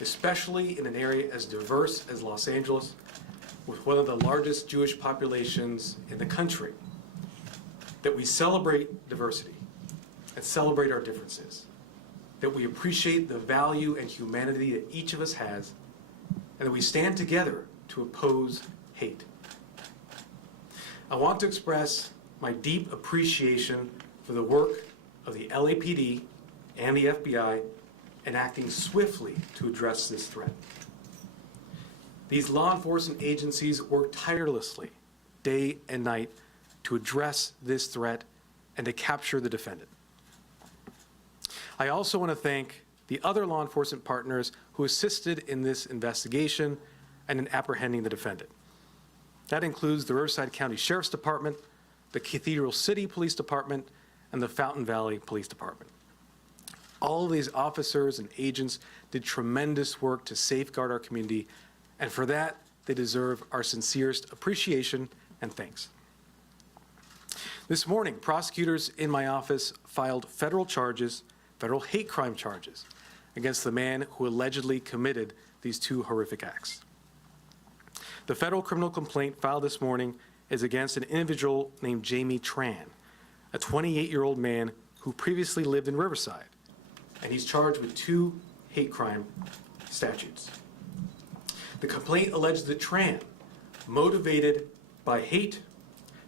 especially in an area as diverse as Los Angeles, with one of the largest Jewish populations in the country, that we celebrate diversity and celebrate our differences, that we appreciate the value and humanity that each of us has, and that we stand together to oppose hate. I want to express my deep appreciation for the work of the LAPD and the FBI in acting swiftly to address this threat. These law enforcement agencies work tirelessly, day and night, to address this threat and to capture the defendant. I also want to thank the other law enforcement partners who assisted in this investigation and in apprehending the defendant. That includes the Riverside County Sheriff's Department, the Cathedral City Police Department, and the Fountain Valley Police Department. All of these officers and agents did tremendous work to safeguard our community, and for that, they deserve our sincerest appreciation and thanks. This morning, prosecutors in my office filed federal hate crime charges, against the man who allegedly committed these two horrific acts. The federal criminal complaint filed this morning is against an individual named Jamie Tran, a 28-year-old man who previously lived in Riverside, and he's charged with 2 hate crime statutes. The complaint alleges that Tran, motivated by hate,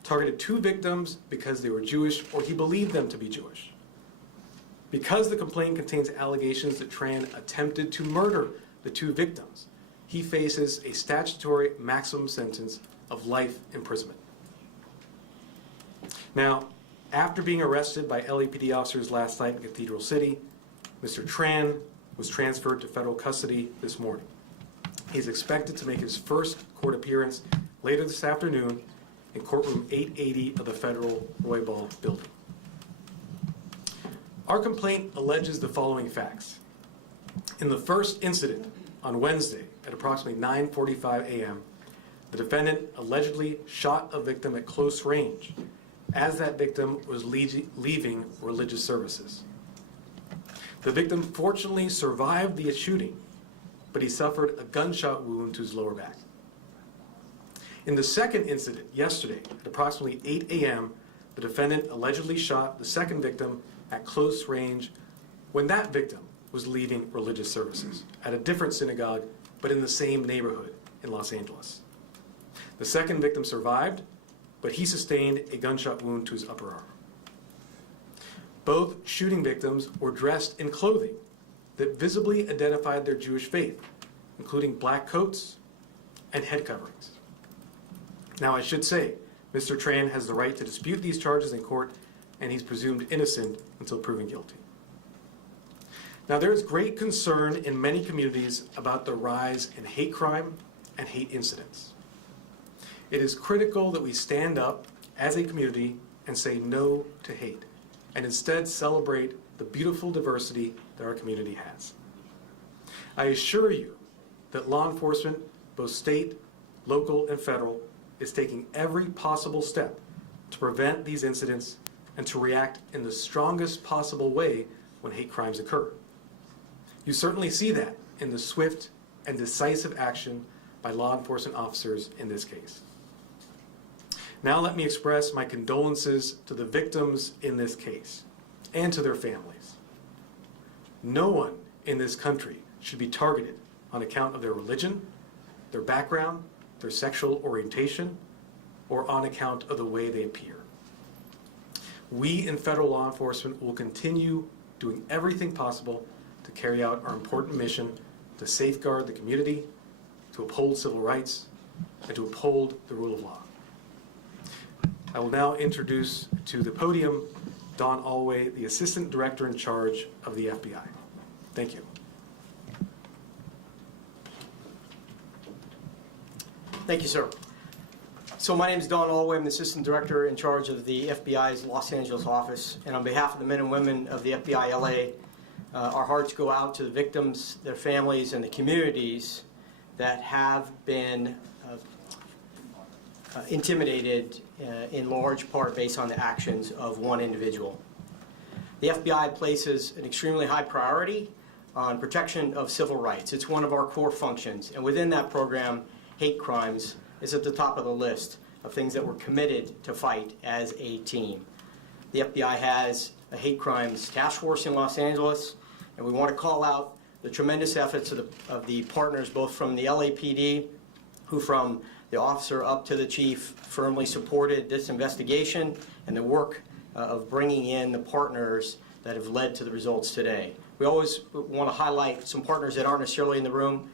targeted 2 victims because they were Jewish or he believed them to be Jewish. Because the complaint contains allegations that Tran attempted to murder the 2 victims, he faces a statutory maximum sentence of life imprisonment. Now, after being arrested by LAPD officers last night in Cathedral City, Mr. Tran was transferred to federal custody this morning. He's expected to make his first court appearance later this afternoon in courtroom 880 of the federal Roybal building. Our complaint alleges the following facts. In the first incident on Wednesday at approximately 9:45 a.m., the defendant allegedly shot a victim at close range as that victim was leaving religious services. The victim fortunately survived the shooting, but he suffered a gunshot wound to his lower back. In the second incident yesterday at approximately 8 a.m., the defendant allegedly shot the second victim at close range when that victim was leaving religious services at a different synagogue, but in the same neighborhood in Los Angeles. The second victim survived, but he sustained a gunshot wound to his upper arm. Both shooting victims were dressed in clothing that visibly identified their Jewish faith, including black coats and head coverings. Now, I should say, Mr. Tran has the right to dispute these charges in court, and he's presumed innocent until proven guilty. Now, there is great concern in many communities about the rise in hate crime and hate incidents. It is critical that we stand up as a community and say no to hate, and instead celebrate the beautiful diversity that our community has. I assure you that law enforcement, both state, local, and federal, is taking every possible step to prevent these incidents and to react in the strongest possible way when hate crimes occur. You certainly see that in the swift and decisive action by law enforcement officers in this case. Now let me express my condolences to the victims in this case and to their families. No one in this country should be targeted on account of their religion, their background, their sexual orientation, or on account of the way they appear. We in federal law enforcement will continue doing everything possible to carry out our important mission to safeguard the community, to uphold civil rights, and to uphold the rule of law. I will now introduce to the podium Don Alway, the Assistant Director in charge of the FBI. Thank you. Thank you, sir. So my name is Don Alway. I'm the Assistant Director in charge of the FBI's Los Angeles office. And on behalf of the men and women of the FBI LA, our hearts go out to the victims, their families, and the communities that have been intimidated in large part based on the actions of one individual. The FBI places an extremely high priority on protection of civil rights. It's one of our core functions, and within that program, hate crimes is at the top of the list of things that we're committed to fight as a team. The FBI has a hate crimes task force in Los Angeles, and we want to call out the tremendous efforts of the partners, both from the LAPD, who from the officer up to the chief firmly supported this investigation, and the work of bringing in the partners that have led to the results today. We always want to highlight some partners that aren't necessarily in the room,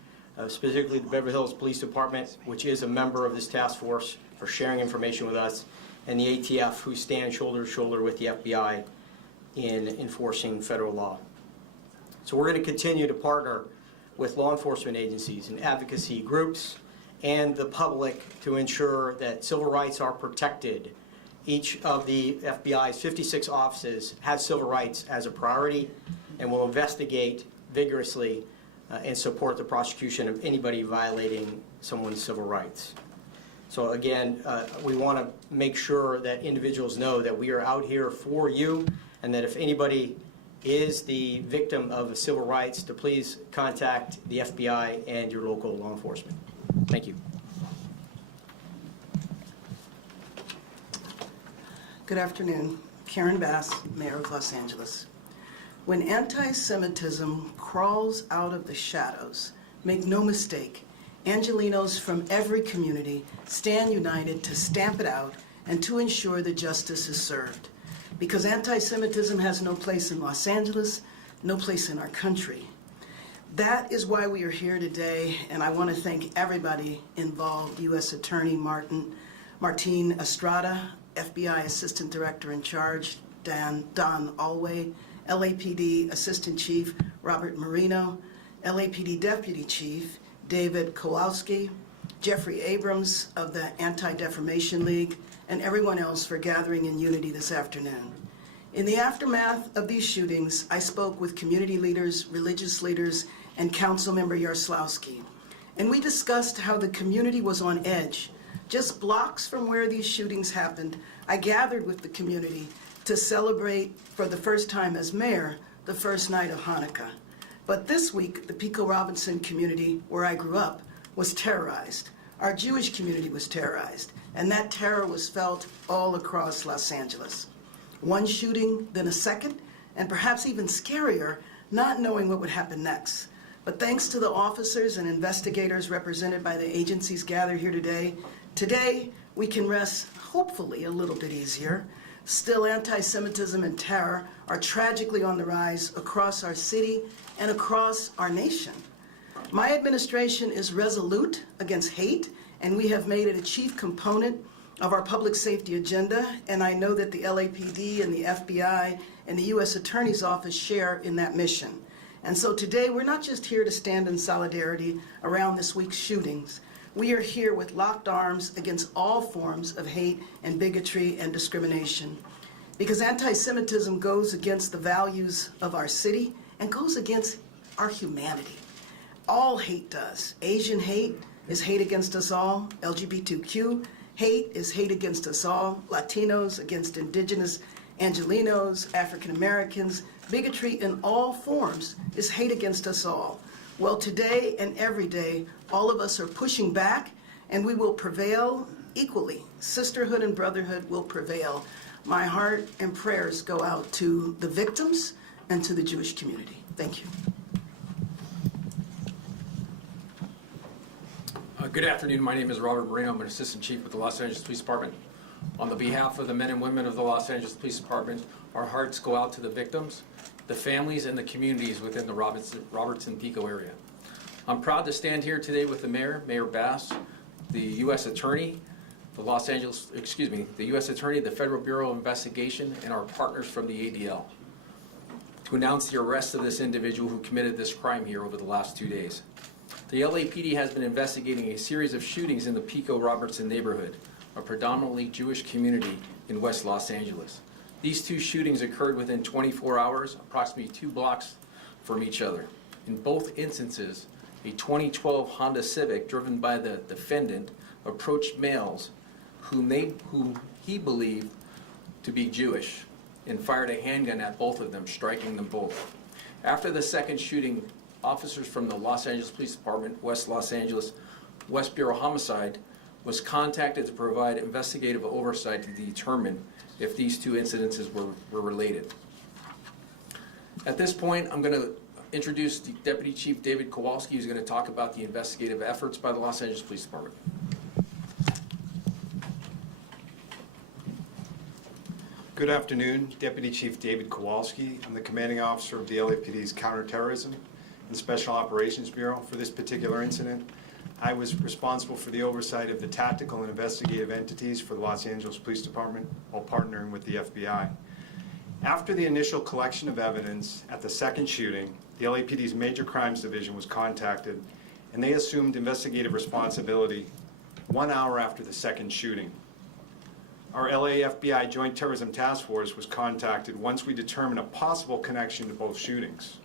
specifically the Beverly Hills Police Department, which is a member of this task force, for sharing information with us, and the ATF, who stand shoulder to shoulder with the FBI in enforcing federal law. So we're going to continue to partner with law enforcement agencies and advocacy groups and the public to ensure that civil rights are protected. Each of the FBI's 56 offices has civil rights as a priority and will investigate vigorously and support the prosecution of anybody violating someone's civil rights. So again, we want to make sure that individuals know that we are out here for you, and that if anybody is the victim of civil rights, to please contact the FBI and your local law enforcement. Thank you. Good afternoon. Karen Bass, Mayor of Los Angeles. When anti-Semitism crawls out of the shadows, make no mistake, Angelenos from every community stand united to stamp it out and to ensure that justice is served. Because anti-Semitism has no place in Los Angeles, no place in our country. That is why we are here today, and I want to thank everybody involved, U.S. Attorney Martin Estrada, FBI Assistant Director in Charge, Don Alway, LAPD Assistant Chief Robert Marino, LAPD Deputy Chief David Kowalski, Jeffrey Abrams of the Anti-Defamation League, and everyone else for gathering in unity this afternoon. In the aftermath of these shootings, I spoke with community leaders, religious leaders, and Councilmember Yaroslavsky, and we discussed how the community was on edge. Just blocks from where these shootings happened, I gathered with the community to celebrate, for the first time as mayor, the first night of Hanukkah. But this week, the Pico-Robertson community, where I grew up, was terrorized. Our Jewish community was terrorized, and that terror was felt all across Los Angeles. One shooting, then a second, and perhaps even scarier, not knowing what would happen next. But thanks to the officers and investigators represented by the agencies gathered here today we can rest, hopefully, a little bit easier. Still, anti-Semitism and terror are tragically on the rise across our city and across our nation. My administration is resolute against hate, and we have made it a chief component of our public safety agenda, and I know that the LAPD and the FBI and the U.S. Attorney's Office share in that mission. And so today, we're not just here to stand in solidarity around this week's shootings. We are here with locked arms against all forms of hate and bigotry and discrimination. Because anti-Semitism goes against the values of our city and goes against our humanity. All hate does. Asian hate is hate against us all. LGBTQ hate is hate against us all. Latinos against indigenous Angelenos, African Americans. Bigotry in all forms is hate against us all. Well, today and every day, all of us are pushing back, and we will prevail equally. Sisterhood and brotherhood will prevail. My heart and prayers go out to the victims and to the Jewish community. Thank you. Good afternoon. My name is Robert Marino. I'm an Assistant Chief with the Los Angeles Police Department. On the behalf of the men and women of the Los Angeles Police Department, our hearts go out to the victims, the families, and the communities within the Robertson Pico area. I'm proud to stand here today with the Mayor, Mayor Bass, the U.S. Attorney, the U.S. Attorney, the Federal Bureau of Investigation, and our partners from the ADL to announce the arrest of this individual who committed this crime here over the last 2 days. The LAPD has been investigating a series of shootings in the Pico-Robertson neighborhood, a predominantly Jewish community in West Los Angeles. These two shootings occurred within 24 hours, approximately 2 blocks from each other. In both instances, a 2012 Honda Civic driven by the defendant approached males whom he believed to be Jewish and fired a handgun at both of them, striking them both. After the second shooting, officers from the Los Angeles Police Department, West Los Angeles, West Bureau Homicide, was contacted to provide investigative oversight to determine if these two incidences were related. At this point, I'm going to introduce the Deputy Chief David Kowalski, who's going to talk about the investigative efforts by the Los Angeles Police Department. Good afternoon, Deputy Chief David Kowalski. I'm the commanding officer of the LAPD's Counterterrorism and Special Operations Bureau. For this particular incident, I was responsible for the oversight of the tactical and investigative entities for the Los Angeles Police Department while partnering with the FBI. After the initial collection of evidence at the second shooting, the LAPD's Major Crimes Division was contacted, and they assumed investigative responsibility 1 hour after the second shooting. Our LA FBI Joint Terrorism Task Force was contacted once we determined a possible connection to both shootings.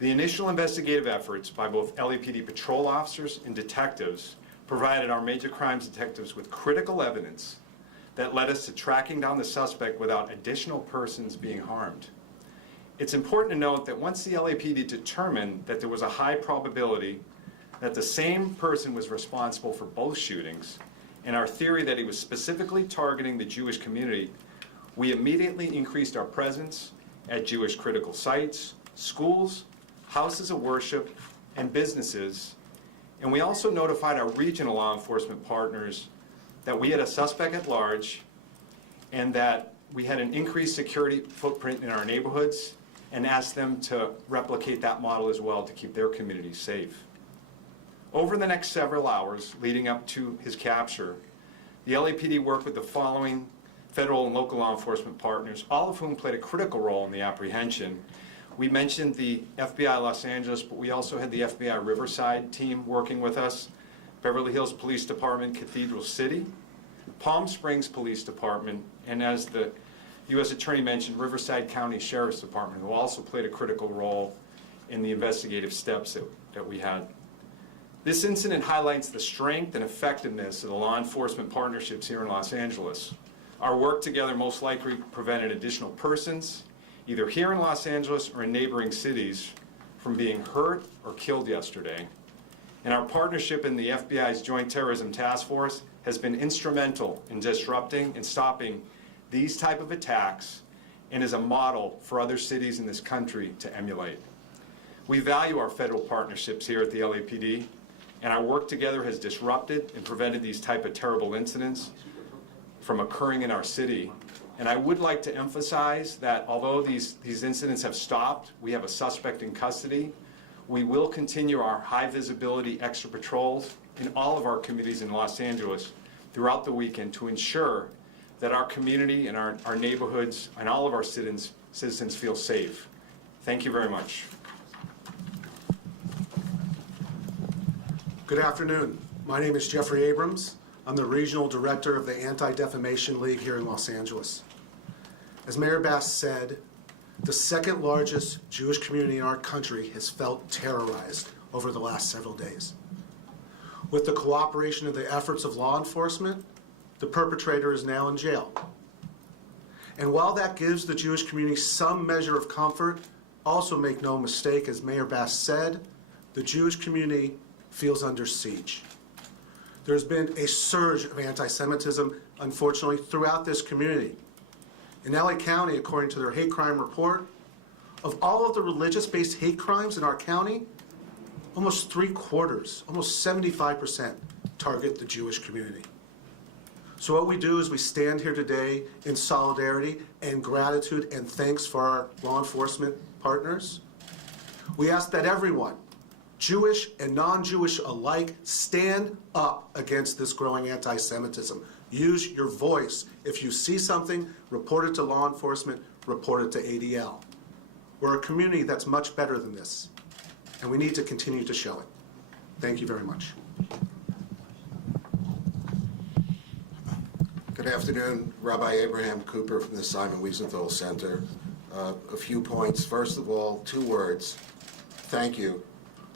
The initial investigative efforts by both LAPD patrol officers and detectives provided our major crimes detectives with critical evidence that led us to tracking down the suspect without additional persons being harmed. It's important to note that once the LAPD determined that there was a high probability that the same person was responsible for both shootings, and our theory that he was specifically targeting the Jewish community, we immediately increased our presence at Jewish critical sites, schools, houses of worship, and businesses. And we also notified our regional law enforcement partners that we had a suspect at large and that we had an increased security footprint in our neighborhoods, and asked them to replicate that model as well to keep their communities safe. Over the next several hours leading up to his capture, the LAPD worked with the following federal and local law enforcement partners, all of whom played a critical role in the apprehension. We mentioned the FBI Los Angeles, but we also had the FBI Riverside team working with us, Beverly Hills Police Department, Cathedral City, Palm Springs Police Department, and as the U.S. Attorney mentioned, Riverside County Sheriff's Department, who also played a critical role in the investigative steps that we had. This incident highlights the strength and effectiveness of the law enforcement partnerships here in Los Angeles. Our work together most likely prevented additional persons, either here in Los Angeles or in neighboring cities, from being hurt or killed yesterday. And our partnership in the FBI's Joint Terrorism Task Force has been instrumental in disrupting and stopping these type of attacks, and is a model for other cities in this country to emulate. We value our federal partnerships here at the LAPD, and our work together has disrupted and prevented these type of terrible incidents from occurring in our city. And I would like to emphasize that although these incidents have stopped, we have a suspect in custody. We will continue our high visibility extra patrols in all of our communities in Los Angeles throughout the weekend to ensure that our community and our neighborhoods and all of our citizens feel safe. Thank you very much. Good afternoon. My name is Jeffrey Abrams. I'm the Regional Director of the Anti-Defamation League here in Los Angeles. As Mayor Bass said, the second largest Jewish community in our country has felt terrorized over the last several days. With the cooperation of the efforts of law enforcement, the perpetrator is now in jail. And while that gives the Jewish community some measure of comfort, also make no mistake, as Mayor Bass said, the Jewish community feels under siege. There's been a surge of anti-Semitism, unfortunately, throughout this community. In LA County, according to their hate crime report, of all of the religious-based hate crimes in our county, almost 3/4, almost 75%, target the Jewish community. So what we do is we stand here today in solidarity and gratitude and thanks for our law enforcement partners. We ask that everyone, Jewish and non-Jewish alike, stand up against this growing anti-Semitism. Use your voice. If you see something, report it to law enforcement, report it to ADL. We're a community that's much better than this, and we need to continue to show it. Thank you very much. Good afternoon, Rabbi Abraham Cooper from the Simon Wiesenthal Center. A few points. First of all, 2 words. Thank you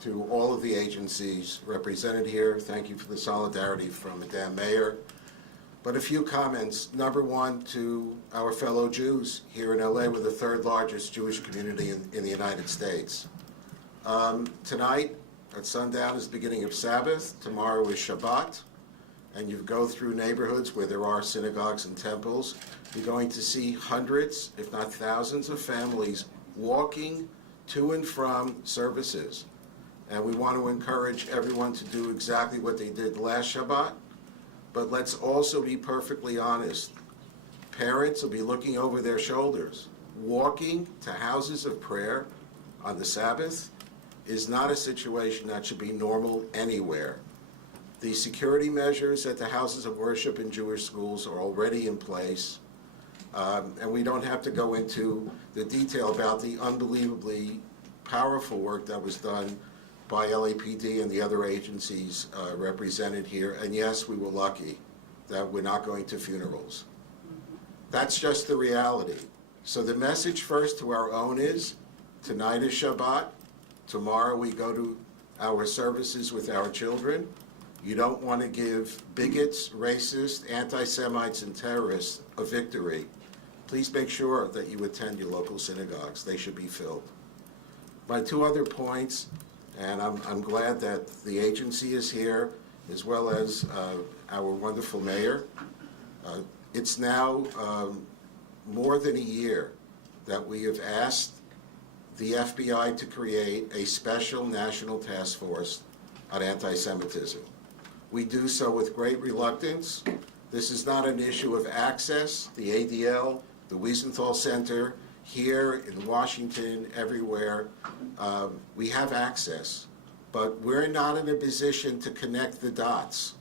to all of the agencies represented here. Thank you for the solidarity from Madam Mayor. But a few comments. Number one, to our fellow Jews here in LA, we're the third largest Jewish community in the United States. Tonight, at sundown, is the beginning of Sabbath. Tomorrow is Shabbat. And you go through neighborhoods where there are synagogues and temples. You're going to see hundreds, if not thousands, of families walking to and from services. And we want to encourage everyone to do exactly what they did last Shabbat. But let's also be perfectly honest. Parents will be looking over their shoulders. Walking to houses of prayer on the Sabbath is not a situation that should be normal anywhere. The security measures at the houses of worship in Jewish schools are already in place. And we don't have to go into the detail about the unbelievably powerful work that was done by LAPD and the other agencies represented here. And yes, we were lucky that we're not going to funerals. That's just the reality. So the message first to our own is, tonight is Shabbat. Tomorrow we go to our services with our children. You don't want to give bigots, racists, anti-Semites, and terrorists a victory. Please make sure that you attend your local synagogues. They should be filled. My two other points, and I'm glad that the agency is here, as well as our wonderful mayor. It's now more than a year that we have asked the FBI to create a special national task force on anti-Semitism. We do so with great reluctance. This is not an issue of access. The ADL, the Wiesenthal Center, here in Washington, everywhere, we have access. But we're not in a position to connect the dots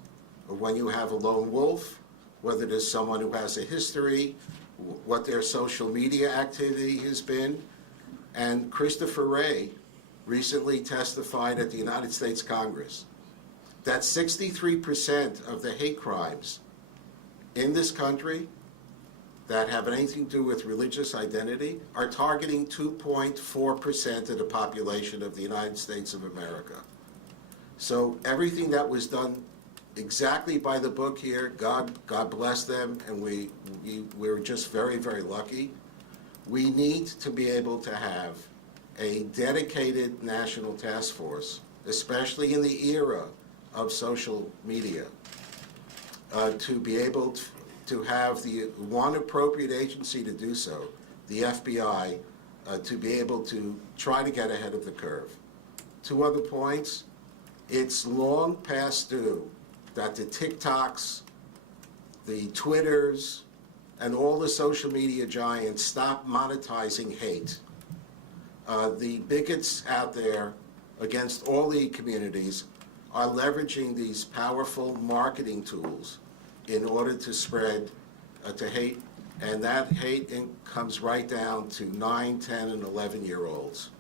of when you have a lone wolf, whether there's someone who has a history, what their social media activity has been. And Christopher Wray recently testified at the United States Congress that 63% of the hate crimes in this country that have anything to do with religious identity are targeting 2.4% of the population of the United States of America. So everything that was done exactly by the book here, God bless them, and we're just very, very lucky. We need to be able to have a dedicated national task force, especially in the era of social media, to be able to have the one appropriate agency to do so, the FBI, to be able to try to get ahead of the curve. Two other points. It's long past due that the TikToks, the Twitters, and all the social media giants stop monetizing hate. The bigots out there against all the communities are leveraging these powerful marketing tools in order to spread to hate, and that hate comes right down to 9, 10, and 11-year-olds.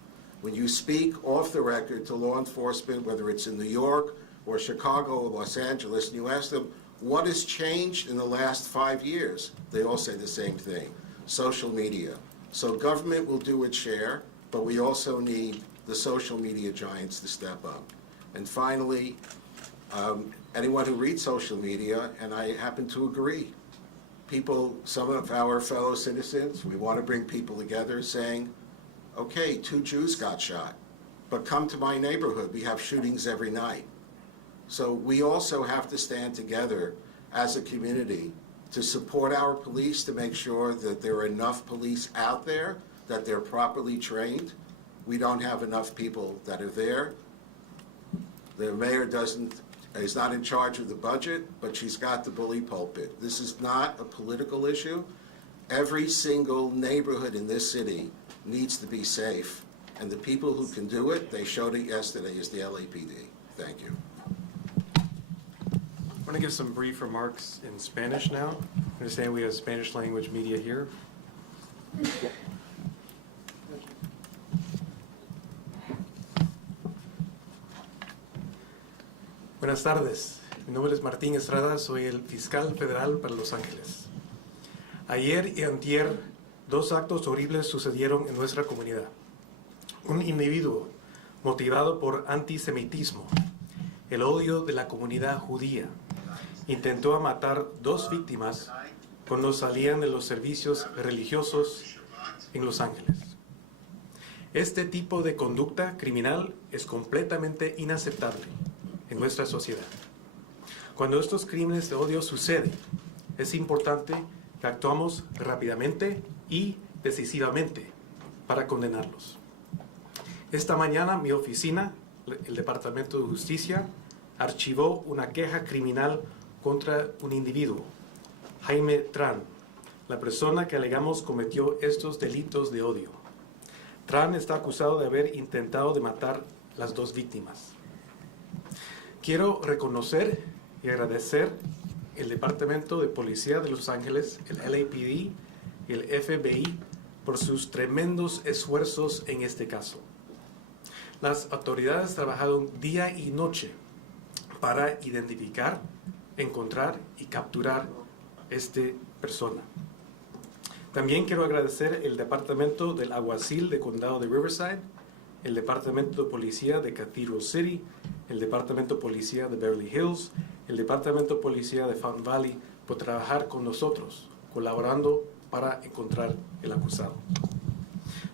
When you speak off the record to law enforcement, whether it's in New York or Chicago or Los Angeles, and you ask them, what has changed in the last 5 years? They all say the same thing, social media. So government will do its share, but we also need the social media giants to step up. And finally, anyone who reads social media, and I happen to agree, people, some of our fellow citizens, we want to bring people together saying, okay, 2 Jews got shot, but come to my neighborhood, we have shootings every night. So we also have to stand together as a community to support our police, to make sure that there are enough police out there, that they're properly trained. We don't have enough people that are there. The mayor is not in charge of the budget, but she's got the bully pulpit. This is not a political issue. Every single neighborhood in this city needs to be safe, and the people who can do it, they showed it yesterday, is the LAPD. Thank you. I'm going to give some brief remarks in Spanish now. I understand we have Spanish language media here. Buenas tardes. Mi nombre es Martín Estrada, soy el fiscal federal para Los Ángeles. Ayer y antier, 2 actos horribles sucedieron en nuestra comunidad. Un individuo motivado por antisemitismo, el odio de la comunidad judía intentó matar 2 víctimas cuando salían de los servicios religiosos en Los Ángeles. Este tipo de conducta criminal es completamente inaceptable en nuestra sociedad. Cuando estos crímenes de odio suceden, es importante que actuamos rápidamente y decisivamente para condenarlos. Esta mañana mi oficina, el Departamento de Justicia, archivó una queja criminal contra un individuo, Jaime Tran, la persona que alegamos cometió estos delitos de odio. Tran está acusado de haber intentado de matar las 2 víctimas. Quiero reconocer y agradecer el Departamento de Policía de Los Ángeles, el LAPD y el FBI por sus tremendos esfuerzos en este caso. Las autoridades trabajaron día y noche para identificar, encontrar y capturar a esta persona. También quiero agradecer el Departamento del Alguacil de Condado de Riverside, el Departamento de Policía de Cathedral City, el Departamento de Policía de Beverly Hills, el Departamento de Policía de Fountain Valley por trabajar con nosotros, colaborando para encontrar el acusado.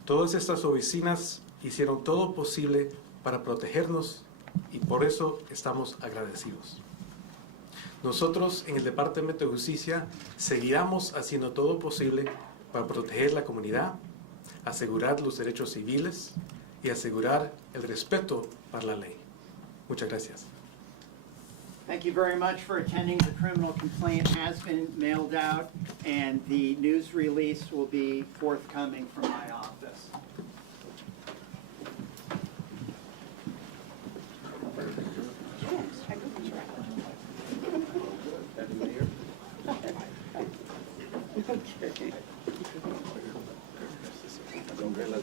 Todas estas oficinas hicieron todo posible para protegernos y por eso estamos agradecidos. Nosotros en el Departamento de Justicia seguiremos haciendo todo posible para proteger la comunidad, asegurar los derechos civiles y asegurar el respeto para la ley. Muchas gracias. Thank you very much for attending. The criminal complaint has been mailed out, and the news release will be forthcoming from my office.